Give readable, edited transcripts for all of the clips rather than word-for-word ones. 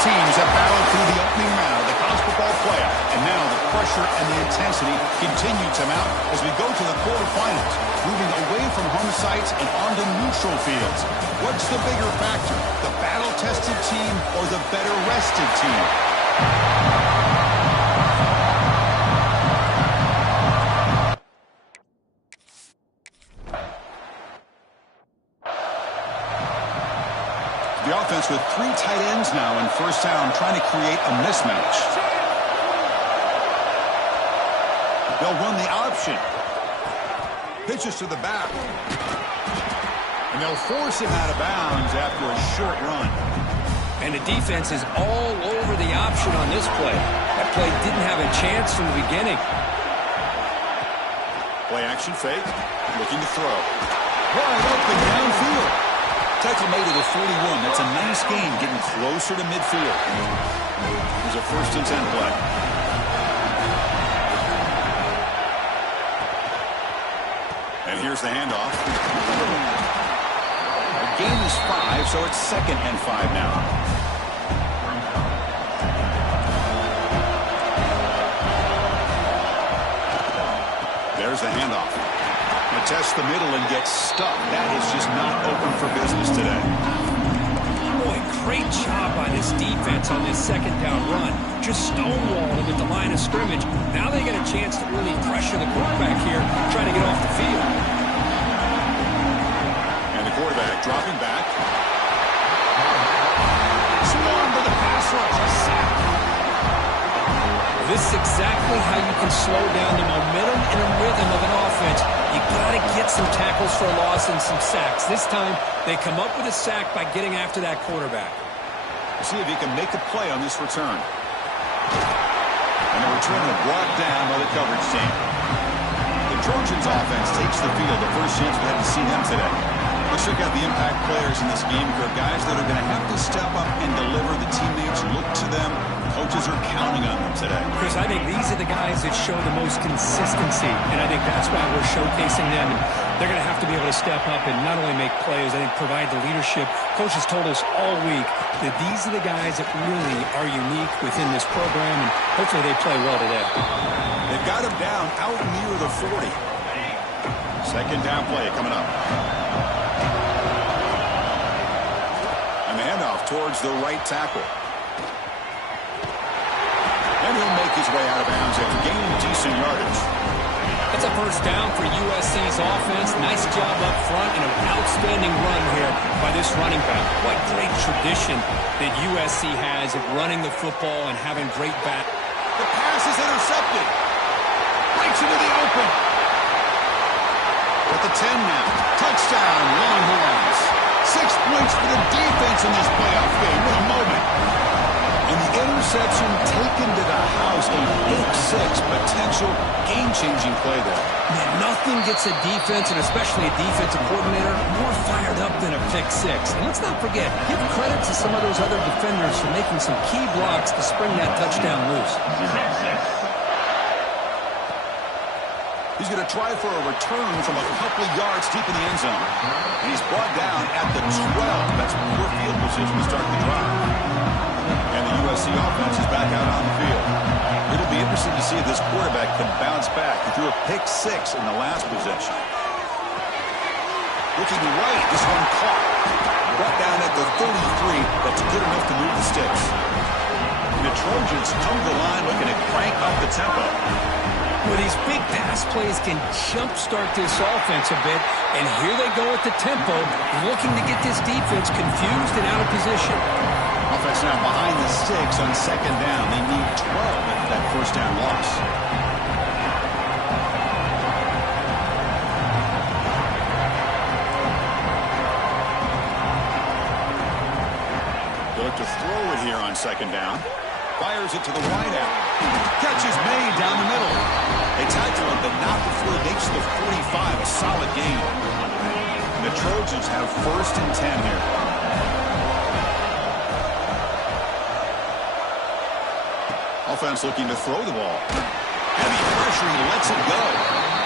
teams have battled through the opening round of the college football playoff, and now the pressure and the intensity continue to mount as we go to the quarterfinals, moving away from home sites and onto neutral fields. What's the bigger factor, the battle-tested team or the better-rested team? The offense with 3 tight ends now in first down, trying to create a mismatch. They'll run the option. Pitches to the back. And they'll force him out of bounds after a short run. And the defense is all over the option on this play. That play didn't have a chance from the beginning. Play action fake. Looking to throw. Wide open downfield. Tackle made at the 41. That's a nice gain, getting closer to midfield. Here's a 1st and 10 play. And here's the handoff. The gain is 5, so it's 2nd and 5 now. There's the handoff. Test the middle and get stuck. That is just not open for business today. Boy, great job by this defense on this 2nd down run. Just stonewalled him at the line of scrimmage. Now they get a chance to really pressure the quarterback here, trying to get off the field. And the quarterback dropping back. Swarmed to the pass rush. A sack. This is exactly how you can slow down the momentum and rhythm of an offense. You got to get some tackles for a loss and some sacks. This time, they come up with a sack by getting after that quarterback. See if he can make a play on this return. And the return is brought down by the coverage team. The Trojans offense takes the field. The first chance we had to see them today. Let's check out the impact players in this game. There are guys that are going to have to step up and deliver. The teammates look to them. Coaches are counting on them today. Chris, I think these are the guys that show the most consistency, and I think that's why we're showcasing them. And they're going to have to be able to step up and not only make plays, I think provide the leadership. Coaches told us all week that these are the guys that really are unique within this program, and hopefully they play well today. They've got him down out near the 40. 2nd down play coming up. And the handoff towards the right tackle. And he'll make his way out of bounds after gaining decent yardage. It's a 1st down for USC's offense. Nice job up front and an outstanding run here by this running back. What great tradition that USC has of running the football and having great back. The pass is intercepted. Breaks into the open. At the 10 now. Touchdown, Longhorns. 6 points for the defense in this playoff game. What a moment. And the interception taken to the house. A pick 6 potential game-changing play there. Man, nothing gets a defense, and especially a defensive coordinator, more fired up than a pick 6. And let's not forget, give credit to some of those other defenders for making some key blocks to spring that touchdown loose. He's going to try for a return from a couple of yards deep in the end zone. And he's brought down at the 12. That's poor field position to start the drive. And the USC offense is back out on the field. It'll be interesting to see if this quarterback can bounce back. He threw a pick 6 in the last possession. Looking right, this one caught. Brought down at the 33. That's good enough to move the sticks. And the Trojans come to the line looking to crank up the tempo. Well, these big pass plays can jumpstart this offense a bit, and here they go at the tempo, looking to get this defense confused and out of position. Offense now behind the sticks on 2nd down. They need 12 after that 1st down loss. They look to throw it here on 2nd down. Fires it to the wide out. Catch is made down the middle. They tackle him, but not before he makes the 45. A solid gain. The Trojans have 1st and 10 here. Offense looking to throw the ball. Heavy pressure, he lets it go.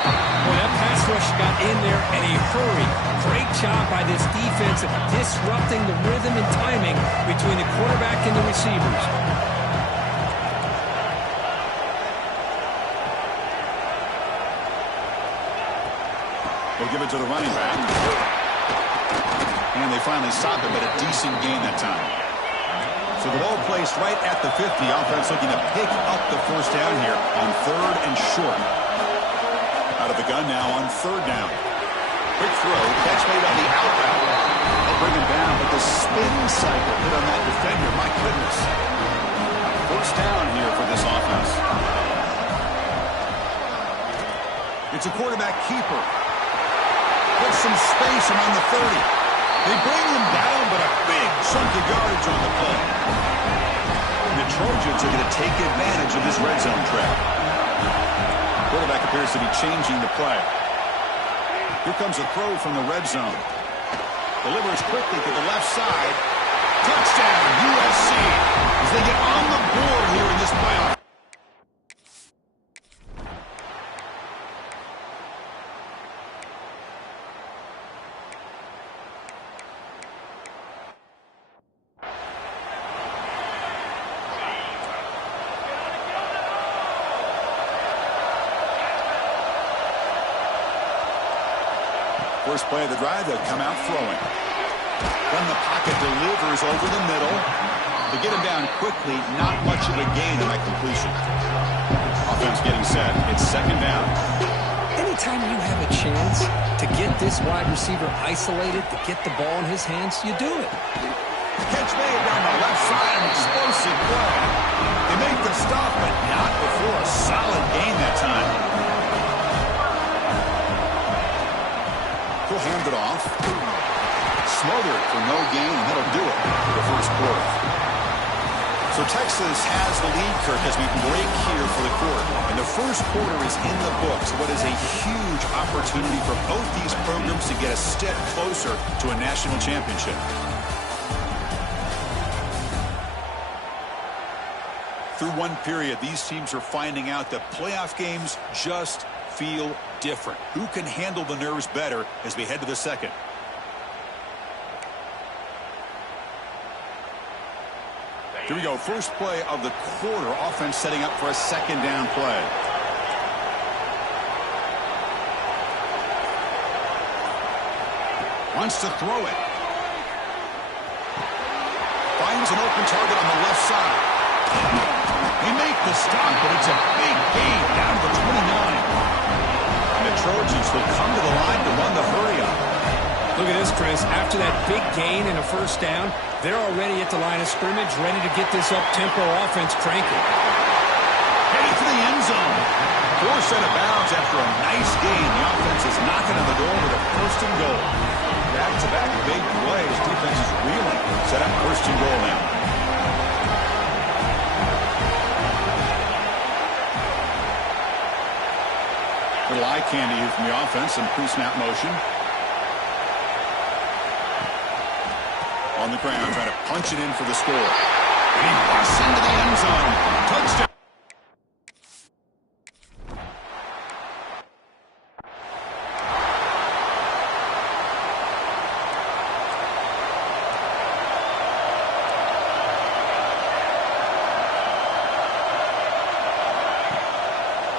Well, that pass rush got in there in a hurry. Great job by this defense of disrupting the rhythm and timing between the quarterback and the receivers. They'll give it to the running back. And they finally stop him, but a decent gain that time. So the ball placed right at the 50. Offense looking to pick up the first down here on 3rd and short. Out of the gun now on 3rd down. Quick throw. Catch made on the outbound. They'll bring him down, but the spin cycle hit on that defender. My goodness. First down here for this offense. It's a quarterback keeper. Put some space around the 30. They bring him down, but a big chunk of yardage on the play. The Trojans are going to take advantage of this red zone trap. Quarterback appears to be changing the play. Here comes a throw from the red zone. Delivers quickly to the left side. Touchdown, USC, as they get on the board here in this playoff. First play of the drive, they'll come out throwing. Then the pocket delivers over the middle. To get him down quickly, not much of a gain on that completion. Offense getting set. It's 2nd down. Anytime you have a chance to get this wide receiver isolated, to get the ball in his hands, you do it. Catch made down the left side, an explosive play. They make the stop, but not before a solid gain that time. He'll hand it off. Smothered for no gain, and that'll do it for the first quarter. So Texas has the lead, Kirk, as we break here for the quarter. And the first quarter is in the books. What is a huge opportunity for both these programs to get a step closer to a national championship. Through one period, these teams are finding out that playoff games just feel different. Who can handle the nerves better as we head to the second? Here we go. First play of the quarter. Offense setting up for a 2nd down play. Wants to throw it. Finds an open target on the left side. They make the stop, but it's a big gain down to 29. And the Trojans will come to the line to run the hurry-up. Look at this, Chris. After that big gain and a first down, they're already at the line of scrimmage, ready to get this up-tempo offense cranking. Headed for the end zone. Forced out of bounds after a nice gain. The offense is knocking on the door with a 1st and goal. Back-to-back big plays. Defense is reeling. Set up 1st and goal now. Little eye candy here from the offense and pre-snap motion. On the ground, trying to punch it in for the score. And he busts into the end zone. Touchdown.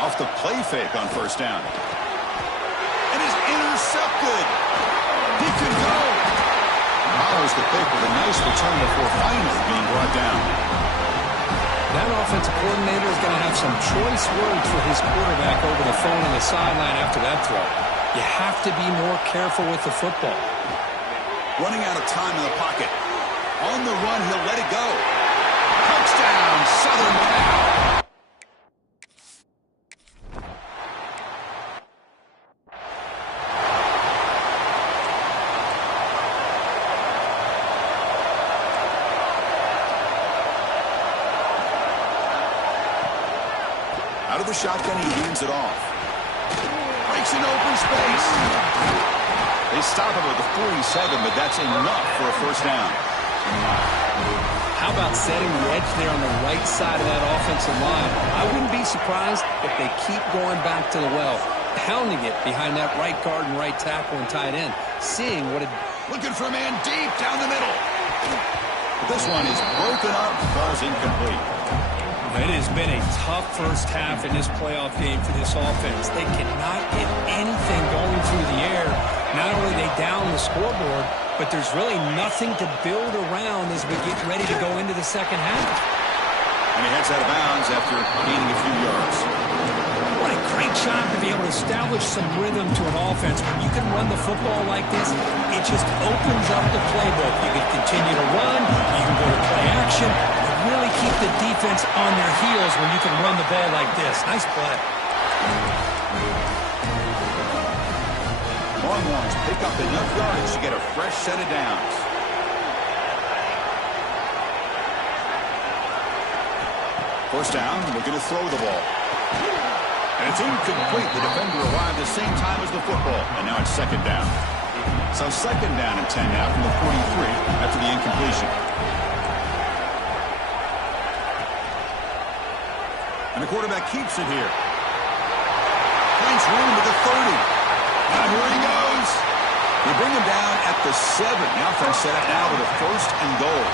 Off the play fake on 1st down. And is intercepted. He could go. Follows the pick with a nice return before finally being brought down. That offensive coordinator is going to have some choice words for his quarterback over the phone on the sideline after that throw. You have to be more careful with the football. Running out of time in the pocket. On the run, he'll let it go. Touchdown, Southern Cal. Out of the shotgun, he hands it off. Breaks in open space. They stop him with the 47, but that's enough for a 1st down. How about setting the edge there on the right side of that offensive line? I wouldn't be surprised if they keep going back to the well. pounding it behind that right guard and right tackle and tight end, seeing what it... Looking for a man deep down the middle. This one is broken up, falls incomplete. It has been a tough first half in this playoff game for this offense. They cannot get anything going through the air. Not only are they down the scoreboard, but there's really nothing to build around as we get ready to go into the second half. And he heads out of bounds after gaining a few yards. What a great job to be able to establish some rhythm to an offense. When you can run the football like this, it just opens up the playbook. You can continue to run, you can go to play action, and really keep the defense on their heels when you can run the ball like this. Nice play. Longhorns pick up enough yards to get a fresh set of downs. First down, looking to throw the ball. And it's incomplete. The defender arrived the same time as the football. And now it's second down. So second down and 10 now from the 43 after the incompletion. And the quarterback keeps it here. Finds room at the 30. And here he goes. They bring him down at the 7. The offense set up now with a first and goal.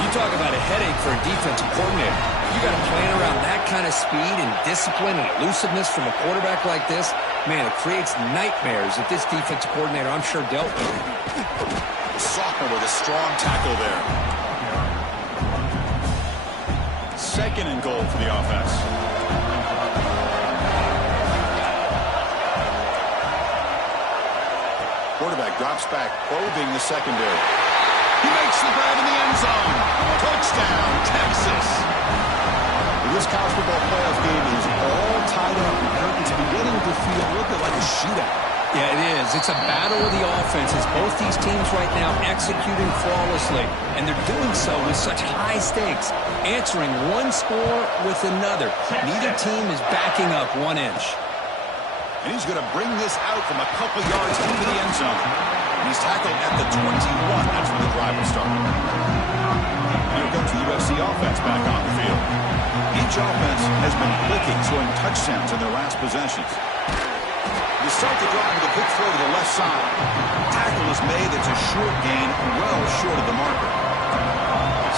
You talk about a headache for a defensive coordinator. You got to plan around that kind of speed and discipline and elusiveness from a quarterback like this. Man, it creates nightmares that this defensive coordinator, I'm sure, dealt with. Sophomore with a strong tackle there. Second and goal for the offense. Quarterback drops back, probing the secondary. He makes the grab in the end zone. Touchdown, Texas. This college football playoff game is all tied up. It's beginning to feel a little bit like a shootout. Yeah, it is. It's a battle of the offenses. Both these teams right now executing flawlessly, and they're doing so with such high stakes, answering one score with another. Neither team is backing up 1 inch. And he's going to bring this out from a couple yards into the end zone. And he's tackled at the 21. That's where the drive will start. And here comes the USC offense back on the field. Each offense has been clicking, scoring touchdowns in their last possessions. You start the drive with a quick throw to the left side. Tackle is made. It's a short gain, well short of the marker.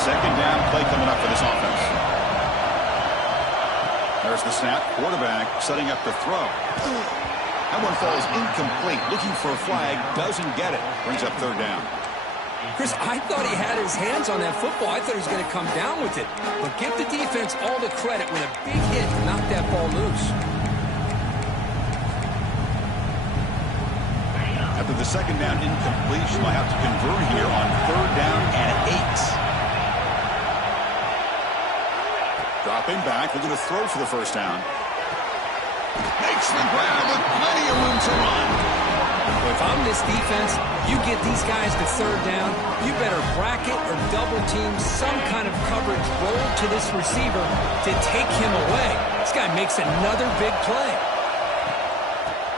Second down play coming up for this offense. There's the snap. Quarterback setting up the throw. That one falls incomplete. Looking for a flag. Doesn't get it. Brings up third down. Chris, I thought he had his hands on that football. I thought he was going to come down with it. But give the defense all the credit with a big hit to knock that ball loose. After the second down incompletion, they'll have to convert here on third down and 8. Dropping back, looking to throw for the first down. Makes the grab with plenty of room to run. If I'm this defense, you get these guys to third down, you better bracket or double team some kind of coverage roll to this receiver to take him away. This guy makes another big play.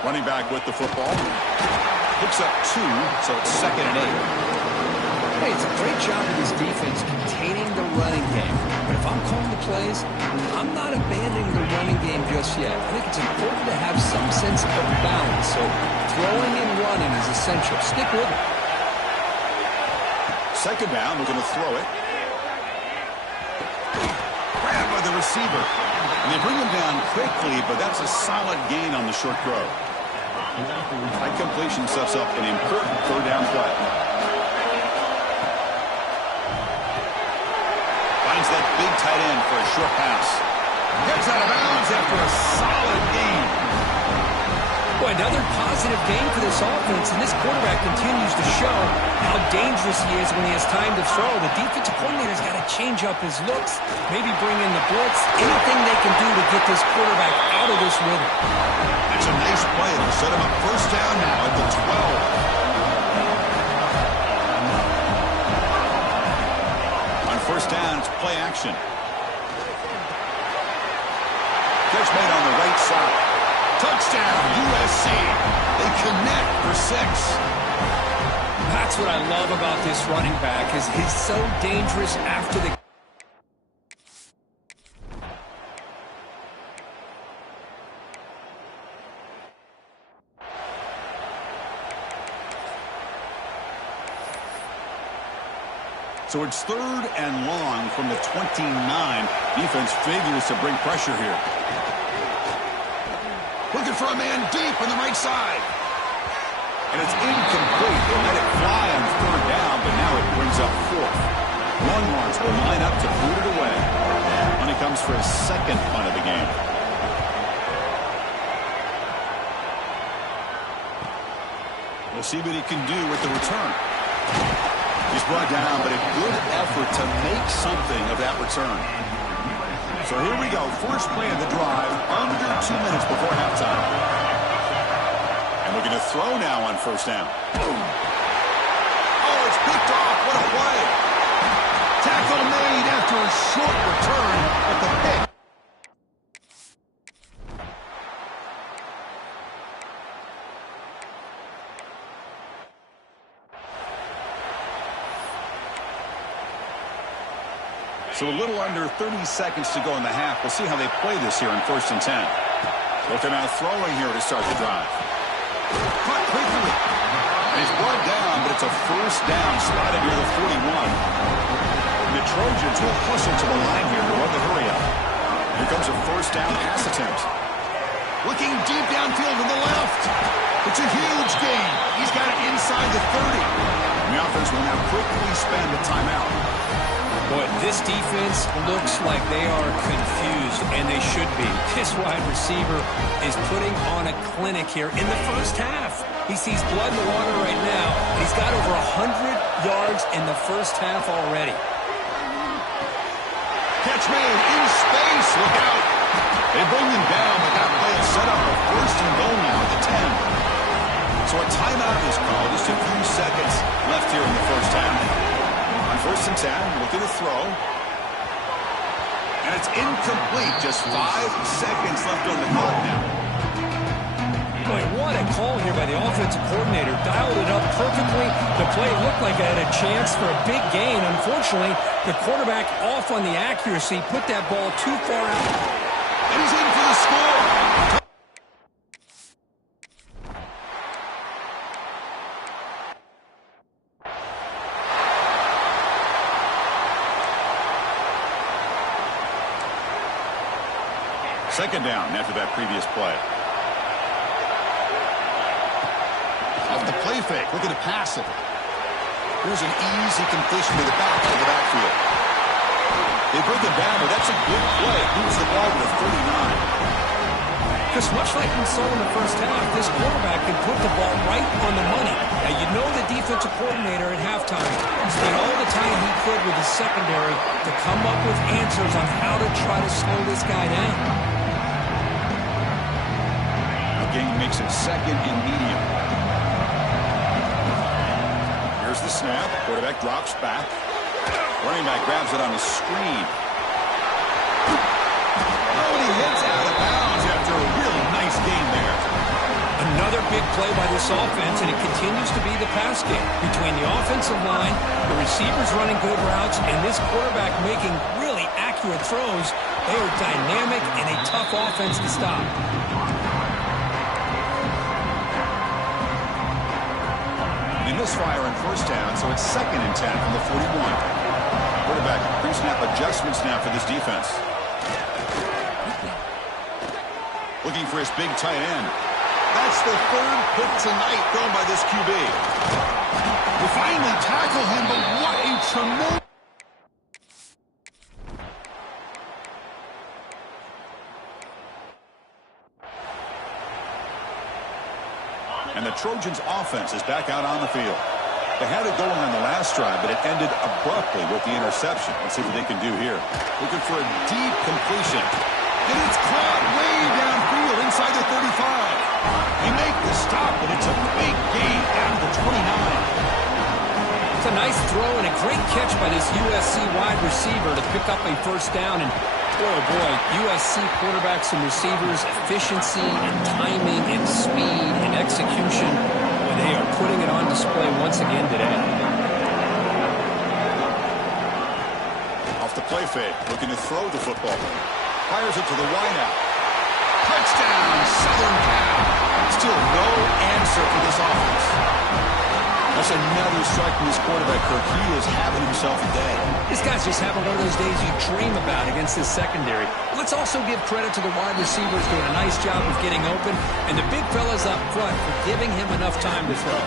Running back with the football. Picks up 2, so it's second and 8. Hey, it's a great job of this defense containing the running game. But if I'm calling the plays, I'm not abandoning the running game just yet. I think it's important to have some sense of balance. So throwing and running is essential. Stick with it. Second down, we're going to throw it. Grabbed by the receiver. And they bring him down quickly, but that's a solid gain on the short throw. That completion sets up an important third down play. Finds that big tight end for a short pass. Gets out of bounds after a solid gain. Boy, another positive game for this offense, and this quarterback continues to show how dangerous he is when he has time to throw. The defensive coordinator's got to change up his looks, maybe bring in the blitz, anything they can do to get this quarterback out of this rhythm. That's a nice play to set him up first down now at the 12. On first down, it's play action. Catch made on the right side. Touchdown, USC. They connect for 6. That's what I love about this running back, is he's so dangerous after the... So it's 3rd and long from the 29. Defense figures to bring pressure here. Looking for a man deep on the right side. And it's incomplete. They let it fly on 3rd down, but now it brings up 4th. Longhorns will line up to boot it away. When he comes for his 2nd punt of the game. We'll see what he can do with the return. He's brought down, but a good effort to make something of that return. So here we go. First play of the drive, under 2 minutes before halftime. And looking to throw now on 1st down. Oh, it's picked off. What a play. Tackle made after a short return at the pick. So a little under 30 seconds to go in the half. We'll see how they play this here in 1st and 10. Looking out throwing here to start the drive. Caught quickly. And he's brought down, but it's a 1st down spotted near the 41. And the Trojans will hustle to the line here to run the hurry up. Here comes a 1st down pass attempt. Looking deep downfield to the left. It's a huge gain. He's got it inside the 30. And the offense will now quickly spend a timeout. Boy, this defense looks like they are confused, and they should be. This wide receiver is putting on a clinic here in the 1st half. He sees blood in the water right now. He's got over 100 yards in the 1st half already. Catch made in space. Look out. They bring him down, but that play is set up for 1st and goal now at the 10. So a timeout is called. Just a few seconds left here in the 1st half. 1st and 10, looking to throw. And it's incomplete. Just 5 seconds left on the clock now. Boy, what a call here by the offensive coordinator. Dialed it up perfectly. The play looked like it had a chance for a big gain. Unfortunately, the quarterback off on the accuracy, put that ball too far out. And he's in for the score. Second down after that previous play. Off the play fake, looking to pass it. Here's an easy completion to the back of the backfield. They bring it down, but that's a good play. Moves the ball to the 39. Because much like we saw in the 1st half, this quarterback can put the ball right on the money. Now, you know the defensive coordinator at halftime spent all the time he could with his secondary to come up with answers on how to try to slow this guy down. Game makes it 2nd and medium. Here's the snap. Quarterback drops back. Running back grabs it on the screen. Oh, and he hits out of bounds after a really nice game there. Another big play by this offense, and it continues to be the pass game. Between the offensive line, the receivers running good routes, and this quarterback making really accurate throws, they are dynamic and a tough offense to stop. Misfire in 1st down, so it's 2nd and 10 from the 41. Quarterback pre-snap adjustments now for this defense. Looking for his big tight end. That's the 3rd pick tonight thrown by this QB. They finally tackle him, but what a tremendous... And the Trojans' offense is back out on the field. They had it going on the last drive, but it ended abruptly with the interception. Let's see what they can do here. Looking for a deep completion. And it's caught way downfield inside the 35. They make the stop, but it's a big gain out of the 29. It's a nice throw and a great catch by this USC wide receiver to pick up a 1st down. And oh boy, USC quarterbacks and receivers, efficiency and timing and speed and execution, well, they are putting it on display once again today. Off the play fake, looking to throw the football. Fires it to the wideout. Touchdown, Southern Cal. Still no answer for this offense. That's another strike from this quarterback, Kirk. He is having himself a day. This guy's just having one of those days you dream about against this secondary. Let's also give credit to the wide receivers doing a nice job of getting open, and the big fellas up front for giving him enough time to throw.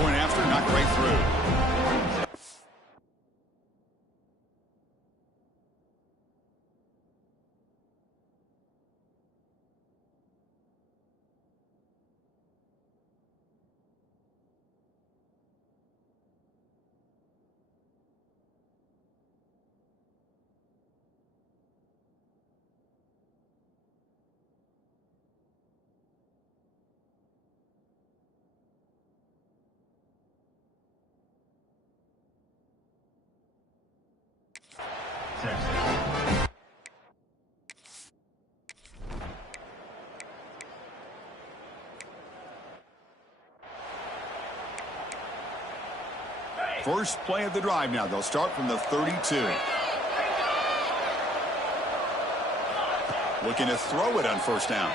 Point after, knocked right through. First play of the drive now. They'll start from the 32. Looking to throw it on first down.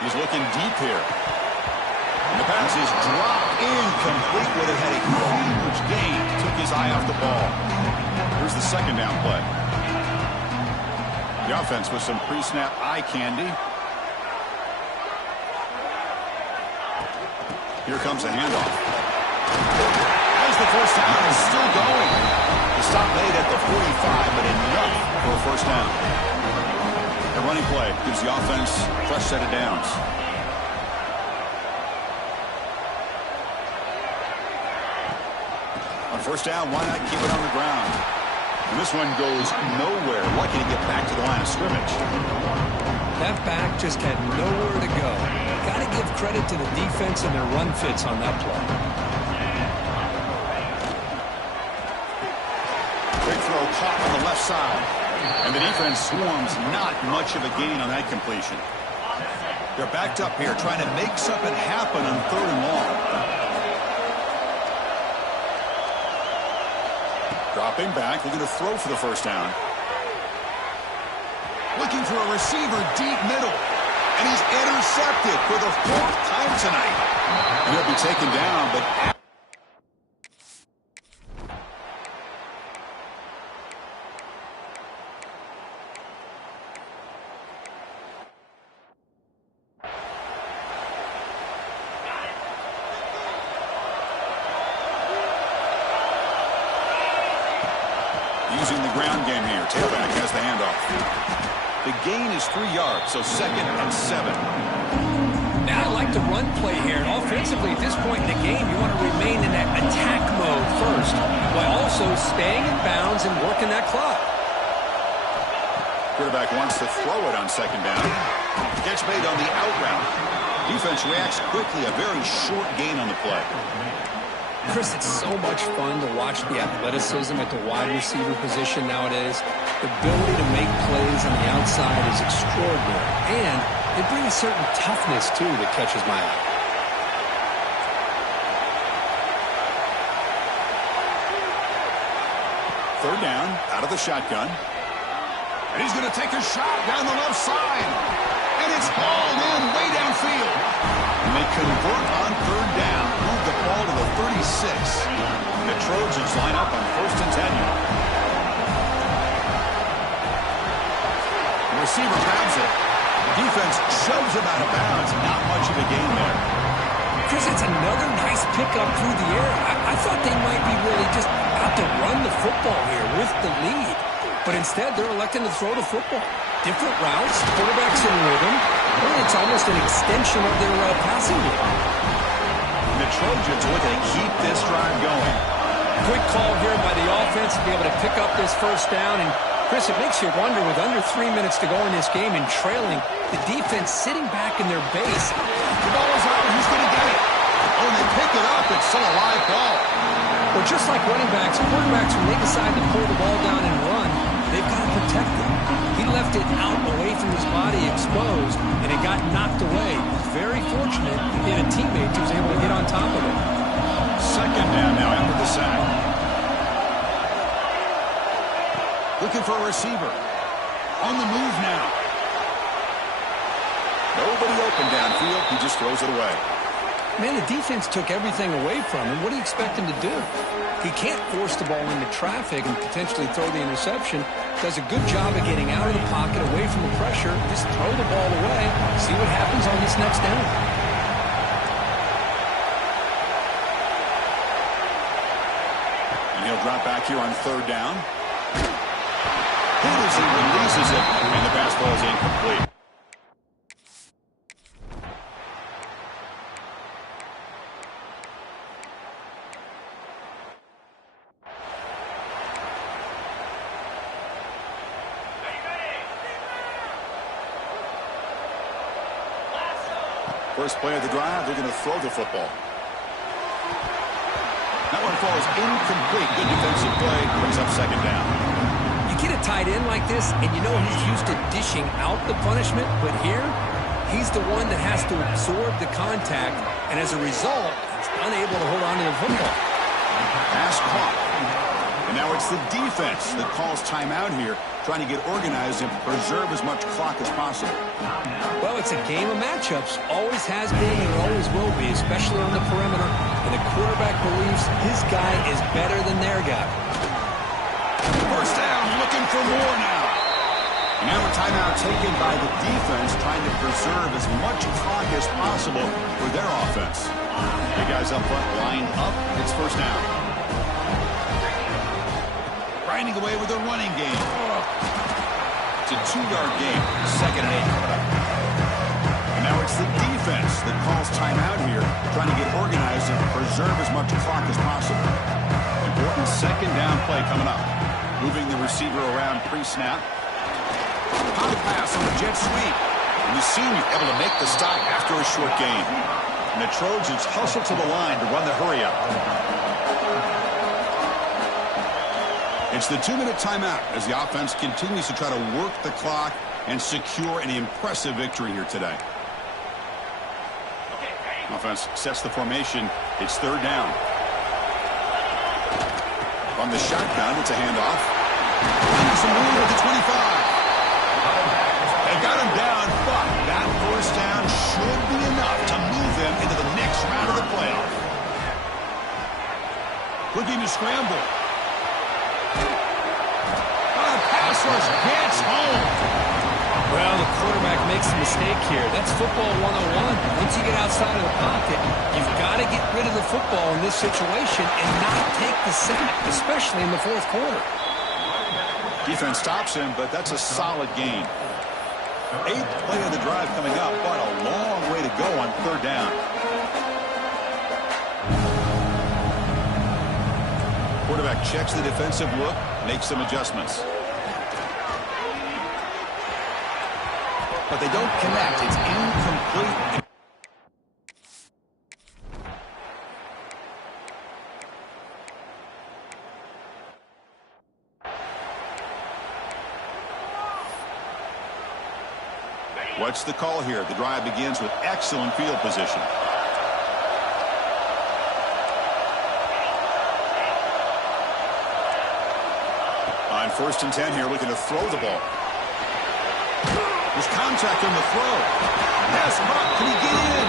He's looking deep here. And the pass is dropped incomplete, but it had a huge gain. Took his eye off the ball. Here's the second down play. The offense with some pre-snap eye candy. Here comes a handoff. As the first down is still going. The stop made at the 45, but enough for a first down. The running play gives the offense a fresh set of downs. On first down, why not keep it on the ground? And this one goes nowhere. Lucky to get back to the line of scrimmage. That back just had nowhere to go. Got to give credit to the defense and their run fits on that play. Quick throw caught on the left side. And the defense swarms, not much of a gain on that completion. They're backed up here trying to make something happen on third and long. Dropping back, looking to throw for the first down. Looking for a receiver deep middle. And he's intercepted for the fourth time tonight. And he'll be taken down, but... using the ground game here. Tailback has the handoff. The gain is 3 yards, so 2nd and 7. Now I like the run play here. And offensively, at this point in the game, you want to remain in that attack mode first, while also staying in bounds and working that clock. Quarterback wants to throw it on 2nd down. Catch made on the out route. Defense reacts quickly. A very short gain on the play. Chris, it's so much fun to watch the athleticism at the wide receiver position nowadays. The ability to make plays on the outside is extraordinary. And they bring a certain toughness, too, that catches my eye. Third down, out of the shotgun. And he's going to take a shot down the left side. And it's hauled in way downfield. And they convert on third down. Move the ball to the 36. And the Trojans line up on 1st and 10 now. The receiver grabs it. Defense shoves him out of bounds. Not much of a gain there. Chris, it's another nice pickup through the air. I thought they might be really just out to run the football here with the lead. But instead, they're electing to throw the football. Different routes, quarterbacks in rhythm. Well, it's almost an extension of their passing game. The Trojans looking to keep this drive going. Quick call here by the offense to be able to pick up this first down. And, Chris, it makes you wonder, with under 3 minutes to go in this game and trailing, the defense sitting back in their base. The ball is out. Who's going to get it? Oh, and they pick it up. It's still a live ball. Well, just like running backs, quarterbacks, when they decide to pull the ball down and run, they've got to protect it. He left it out away from his body exposed, and it got knocked away. He was very fortunate he had a teammate who was able to get on top of it. 2nd down now after the sack. Looking for a receiver. On the move now. Nobody open downfield. He just throws it away. Man, the defense took everything away from him. What do you expect him to do? He can't force the ball into traffic and potentially throw the interception. Does a good job of getting out of the pocket, away from the pressure. Just throw the ball away. See what happens on this next down. And he'll drop back here on third down. Hit as he releases it, and the pass ball is incomplete. First play of the drive, they're going to throw the football. That one falls incomplete. Good defensive play. Brings up second down. You get a tight end like this, and you know he's used to dishing out the punishment, but here, he's the one that has to absorb the contact, and as a result, he's unable to hold on to the football. Pass caught. And now it's the defense that calls timeout here, trying to get organized and preserve as much clock as possible. Well, it's a game of matchups. Always has been and always will be, especially on the perimeter. And the quarterback believes his guy is better than their guy. First down, looking for more now. And now a timeout taken by the defense, trying to preserve as much clock as possible for their offense. The guys up front lined up. It's first down. Grinding away with a running game. It's a 2-yard gain. Second and 8 coming up. And now it's the defense that calls timeout here, trying to get organized and preserve as much clock as possible. Important second down play coming up. Moving the receiver around pre-snap. Pocket pass on the jet sweep. And the senior able to make the stop after a short gain. And the Trojans hustle to the line to run the hurry-up. It's the 2-minute timeout as the offense continues to try to work the clock and secure an impressive victory here today. Offense sets the formation. It's third down. On the shotgun, it's a handoff. And some room at the 25. They got him down, but that first down should be enough to move them into the next round of the playoff. Looking to scramble. Pass rush gets home. Well, the quarterback makes a mistake here. That's football 101. Once you get outside of the pocket, you've got to get rid of the football in this situation and not take the sack, especially in the fourth quarter. Defense stops him, but that's a solid gain. 8th play of the drive coming up, but a long way to go on third down. Quarterback checks the defensive look, makes some adjustments. But they don't connect. It's incomplete. What's the call here? The drive begins with excellent field position. On 1st and 10 here, looking to throw the ball. There's contact on the throw. Pass caught. Can he get in?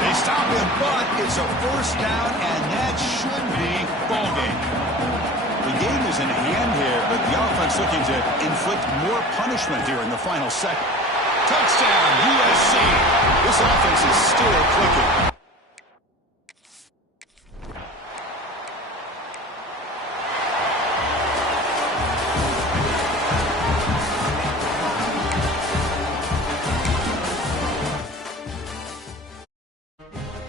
They stop him, but it's a first down, and that should be ball game. The game is in hand here, but the offense looking to inflict more punishment here in the final second. Touchdown, USC. This offense is still clicking.